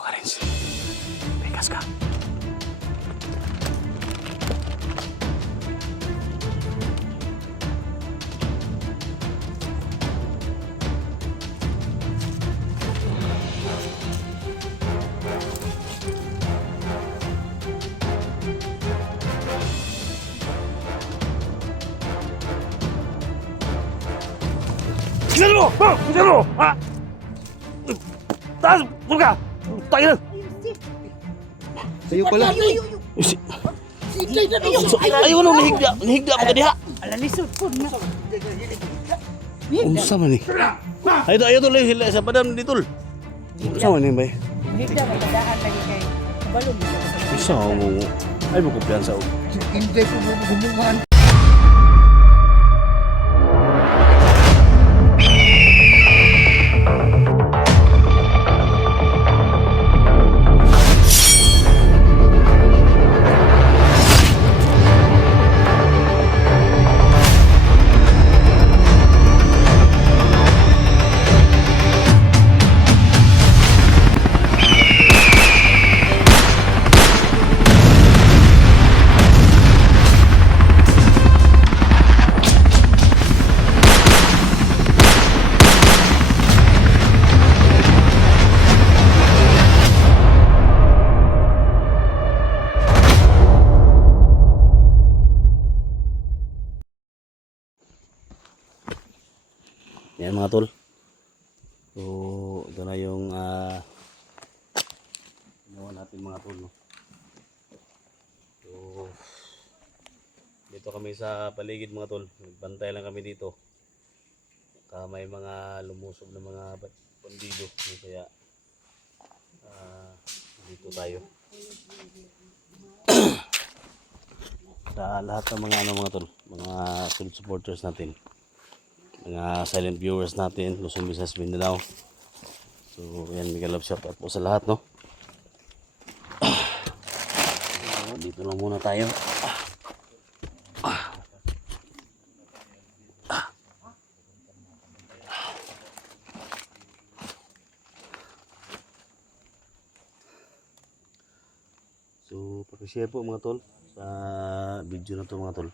Dito ka rin. Pegas ka. Tingnan mo! Ha? Tingnan mo! Ha? Taas! Doon ka! Tayo na! Sa'yo pala. Ayaw na, nahigda pa ka diha! Alalisod po na. Unsa man ni? Ayaw tol, hila sa padam di tol. Unsa man ni bay? Higda magadahan lagi kay balon. Isa mo. Ay mo kumpiyansa og. Hindi ko gumungan. Yan mga tol. So, ito na yung ginawa natin mga tol, no? So, dito kami sa paligid mga tol. Nagbantay lang kami dito. May mga lumusob na mga bandido. Kaya dito tayo. Sa lahat ng mga mga tol, mga solid supporters natin, mga silent viewers natin, Luzon, Visayas, Mindanao. So yan, mega love shout out po sa lahat, no? Dito lang muna tayo. So pag-share po mga tol sa video na to mga tol.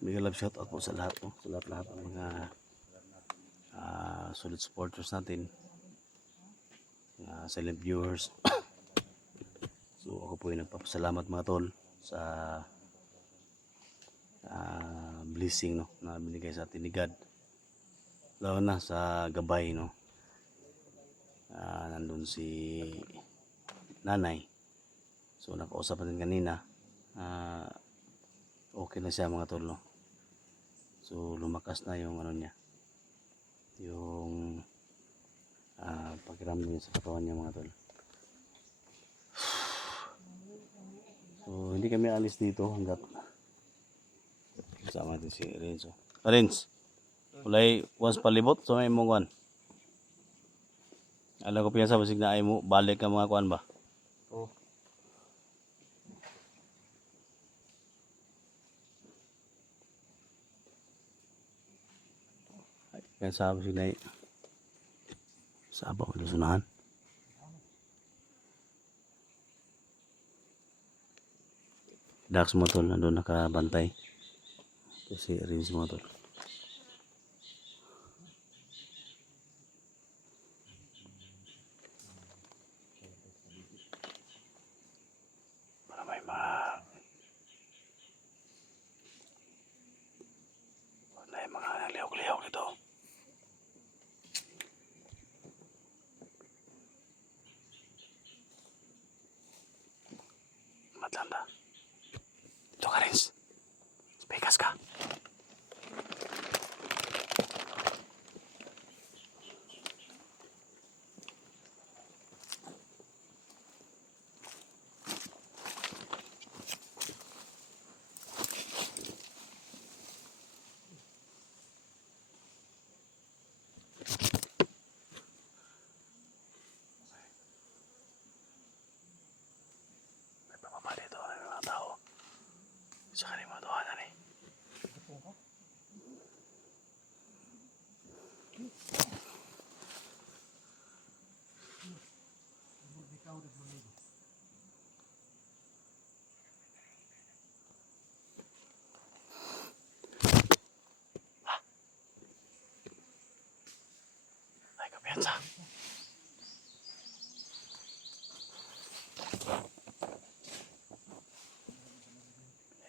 Mega love shout out po sa lahat, no? Sa lahat ng mga solid supporters natin, silent viewers. So ako po ay nagpapasalamat mga tol sa blessing, no, na binigay sa atin ni God, lalo na sa gabay, no. Nandun si nanay, so nakausap natin kanina, okay na siya mga tol, no. So lumakas na yung ano niya, yung pakiramdam niya sa katawan niya mga tol. So hindi kami alis dito hanggat kasama natin si Renzo. Renz, ulay once palibot so may mong kuan. Alam ko piyansa basig na ay mo balik ka mga kuan ba? Oh. Kaya sabi sila sa abaw lusunahan. Dax mo tol, nandun nakabantay. Ito si Rins mo tol. Para may mga nalihok-lihok nito. Matlanda. Dito ka rin. Pegas ka. kumpiyansa.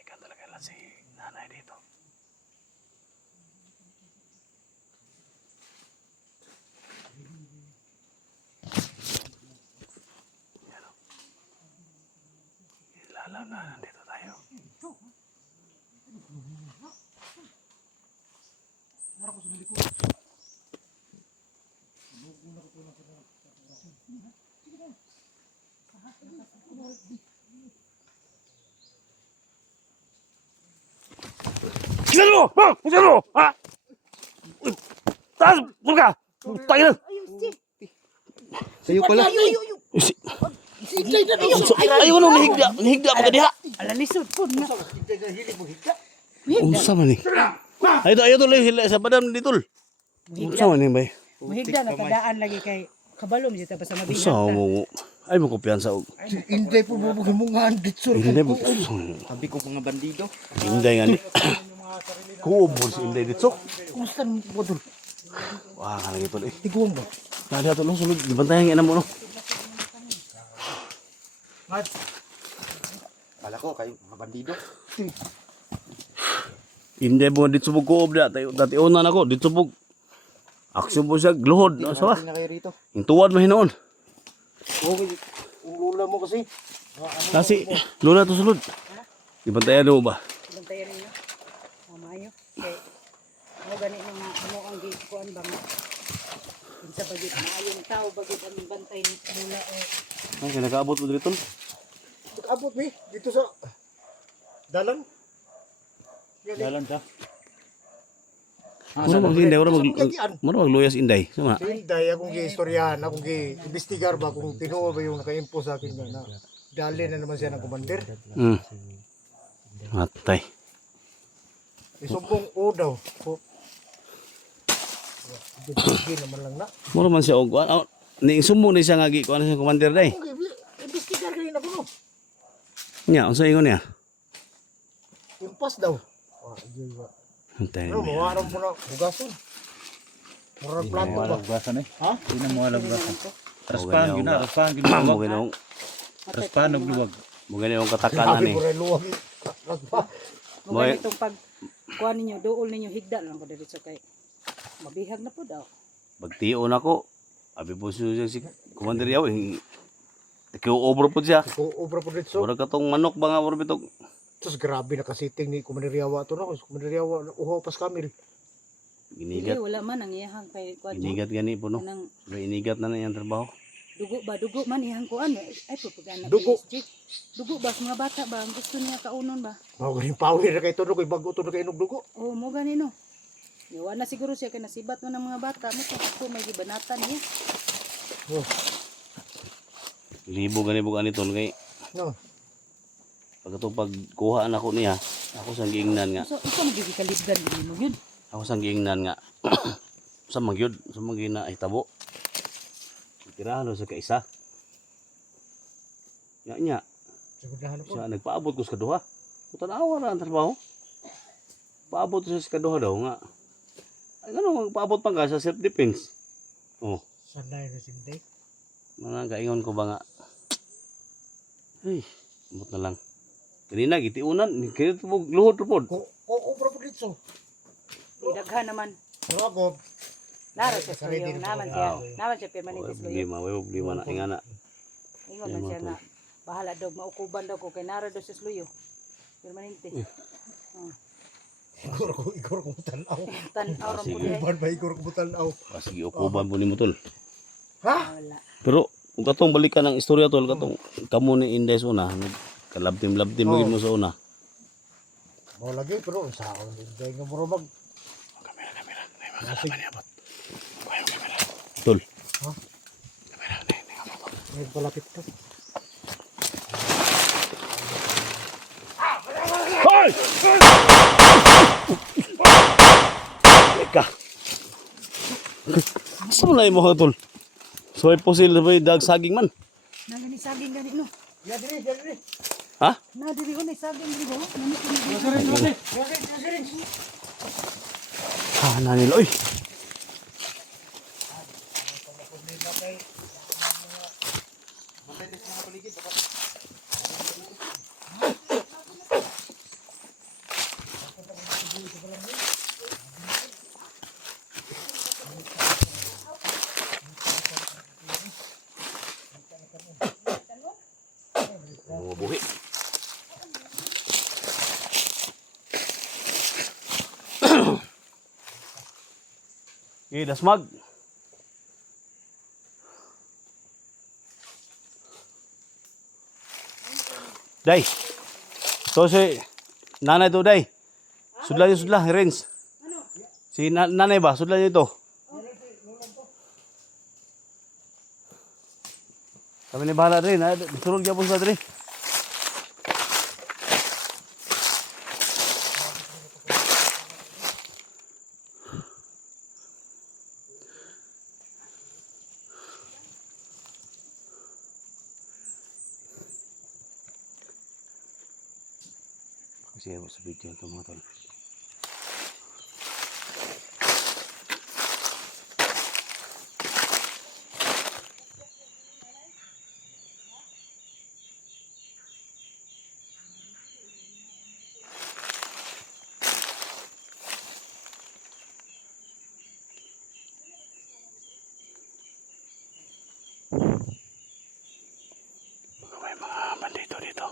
Ikan talaga lang si nanay dito. Yan o. Ilalaw na, nandito tayo. Kisan mo! Ha? Kisan mo! Ha? Taas! Tulog ka! Tayo na! Sa'yo pala. Si- Ayaw ano, nahigda. Nahigda mo ka diha. Ala lisod po na. Unsa man ni? Ayaw tol, sa badam ni tol. Unsa man ni bay? Muhigda na tadaan lagi kay kabalom dito pa sa Unsa mabihag. mo? Ay mo kumpiyansa og. Inday po gumungan dito. Hindi mo. Sabi ko mga bandido. Inday nga ni. Kuubol si Inday dito. Kumusta mo po dul? Wah, ka lagi tol eh. Tiguan ba? Nada tol, sulod. Gibantayan nga mo no. Kala ko kayo mga bandido. Inday mo dito subog kuob da. Dati una na ko dito subog. Aksyon po siya gluhod. Asa ba? na kayo rito. Yung tuwad mo hinoon. Okay. Ulula mo kasi. Kasi, lula to sulod. Gibantayan mo ba? Bantayan ninyo. Mamayo. Kay mo gani nga ano ang gikuan bang sa bagit maayo ng tao bagit ang bantay ni mula o Ay, kaya nakaabot mo dito. Abot mi dito sa dalan. Jalan siya. Mura mag-inday, mura magluyas inday. Sama. Inday akong gi-istoryahan, akong gi-investigar ba kung tinuo ba yung naka-impose sa akin na dali na naman siya ng commander. Matay. Isumpong o daw. Hindi naman lang na. Mura man siya og ni sumo ni siya nga gi kuan siya commander day. Investigar kayo na ko no. Nya, unsa ingon niya? Impas daw. Ah, iya ba. Matay. Ano, mawaran mo na hugason. Murang planto ba? Hugasan eh. Ha? Hindi na mo alam hugasan. Raspahan Okay, yun na, raspahan yun Mo na. ginong Raspahan og luwag. mo ginong katakanan Sabi ni. ko rin luwag. mo gani itong pag kuan ninyo duol ninyo higda lang ko dito kay mabihag na po daw. Pagtio na ko. Abi po siya si commander yaw. Ikaw over po siya. Kung obra po dito. Mura katong manok ba nga mura bitog. Tapos grabe nakasiting ni Commander Yawa to na. Commander Yawa, uhaw pas kami rin. Dili Inigat. wala man ang iyahang kay kuan mo. Inigat gani po no. Nang Pero inigat na na yung trabaho. dugo man ihang kuan ay pupagana Dugo. dugo ba sa mga bata ba ang gusto niya kaunon ba. Mga galing power na kay Tono, kay bago to na kay Inugdugo. Oh, mo gani no. Yawa na siguro siya kay nasibat mo ng mga bata mo kung may gibanatan niya. Oh, Libo gani po ganito kay no. pagkuha na ko niya. Ako sang giingnan nga. So ito magigikalibdan din mo yun. Ako sang giingnan nga. Sa magyud, sa magina ay tabo. Tirahan sa kaisa. Nya Sigurahan po. siya nagpaabot ko sa kaduha. Tanawa ra ang trabaho. Paabot ko sa kaduha daw nga. Ay ano magpaabot pa ka sa self defense. Oh, Sanay na sinday. mga kaingon ko ba nga. Ay, umot na lang. Kanina gitiunan, kaya tubog luhod rupod. Kung obra po dito. Daghan naman. Ragob. Nara siya suyo naman siya. Naman siya permanente suyo. Problema na ingana. Ingon man siya na bahala dog maukuban daw ko kay nara daw siya suyo. Permanente. Igor ko tanaw. Tan-aw ra po Sige. diay. Uban ba igor ko tanaw. Sige, ukuban po ni mo tol. Ha? Wala. Pero kung katong balikan ng istorya tol, katong kamo ni Inday sa una, kalabtim-labtim Oh. mo sa una. Mo lagi pero sa akong sinday nga murag. Kamera, may mga laman niya bot. Kuha yung kamera. Tol. Ha? Kamera, May palapit to. Hoy! Teka. Asa mo na yung mga tol? So ay posil ba yung dag saging man? Nagani saging gani no. Ya diri, ya diri. Ha? Na diri ko ni saging diri ko. Nani ko ni. Ah, nanil, oy. Okay, dasmag. Day. So si nanay to, Day. Sudlan niyo, sudlan, Renz. Si nanay ba? Sudlan niyo ito. Kami ni bahala rin. Surog niya po sa rin. Kasi ako sa video ito mga tol. May mga bandito dito.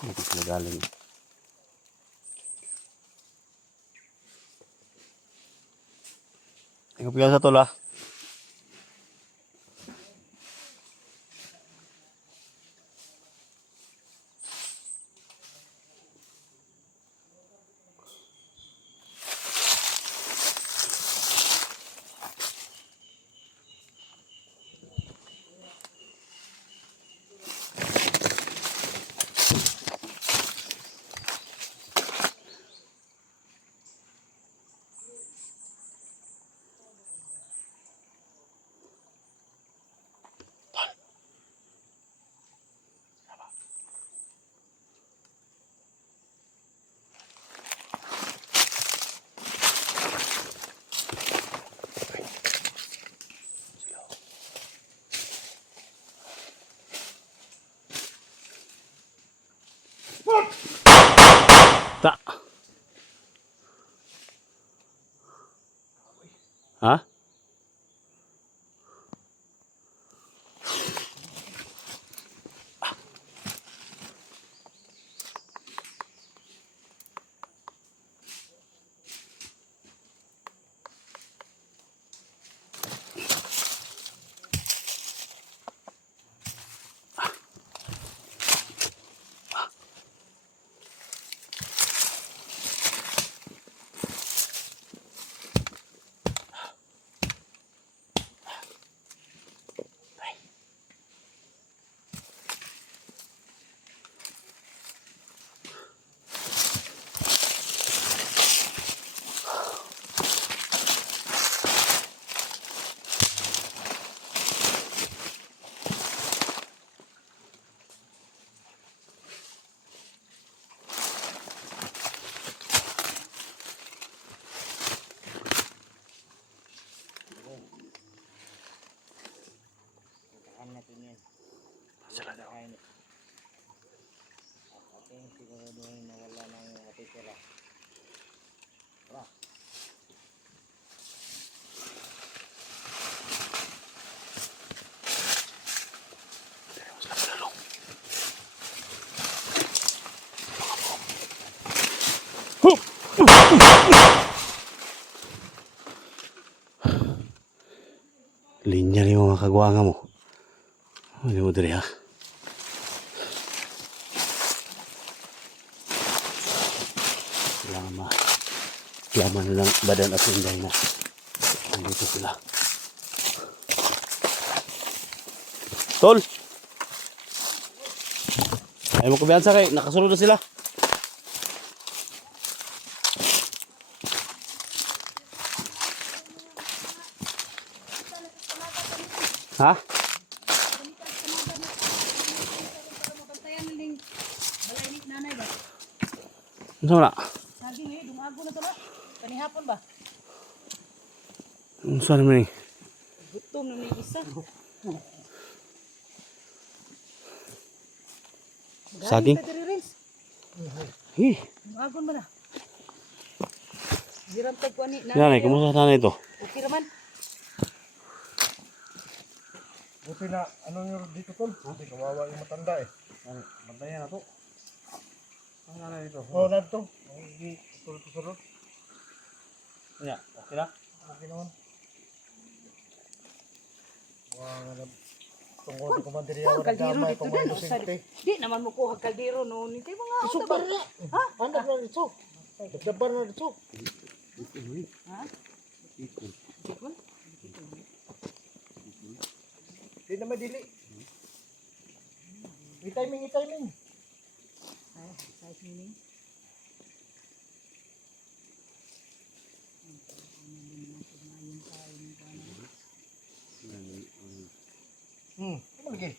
Dito sila galing. Ikaw piyaw sa tol ah. Tak. Hah? Sila daw. Linya ni mga kagwanga mo. Ano mo diri ha? Laman na lang badan at hinday na. Nandito sila. Tol! Ayaw mo kubiyansa kay nakasunod na sila. Ha? Ano na? Saging eh, dumago na to na. Kanihapon ba? Ano sa naman eh? Gutom na may isa. Saging? Galing ka diri, Renz. Eh, Dumagon ba na? Diram tag ko ani. nanay, kumusta nanay ito? Okay naman. Buti na, ano yung dito tol? Buti kawawa yung matanda eh. Bantayan na to. Ang nanay dito. Oo, na ito. Ang sulod-sulod. Ya, okay na. Okay naman. Wow, tungkol ko man diri ako Kaldero nagdamay dito pang din. mga dosente. Di naman mo kuha kaldero noon. Kay mga Isubar na. Ha? Hanap na dito. Dagdabar na dito. Ha? Tikon? Di na madili. I-timing, i-timing. Ay, size meaning. Ano lagi?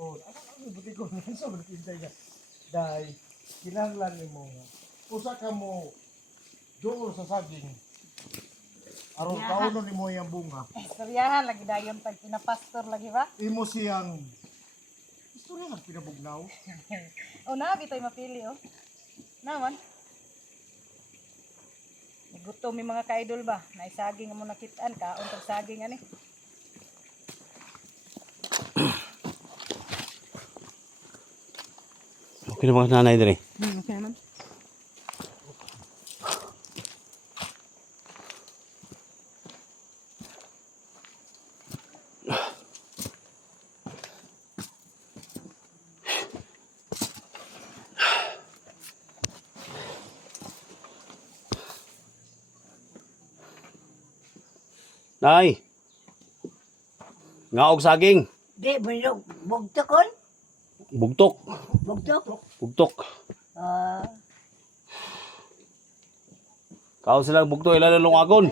Oh, ano buti ko na sa pintay ka. Dai, kinahanglan nimo nga. Usa ka mo doon sa saging. Aron kauno nimo yang bunga. Istoryahan lagi dayon tag pinapastor lagi ba? Imo siyang istorya ng pinabugnaw. O na bitoy mapili oh. Naman. Gutom mi mga ka-idol ba? Naisaging mo nakitaan ka untag saging ani. Okay na mga nanay diri. Okay naman. Nay! Nga og saging. Di, bulog. Bugtokon? Bugtok. Bugtok? Bugtok. Ah, Kao sila bugtok ilan lungagon.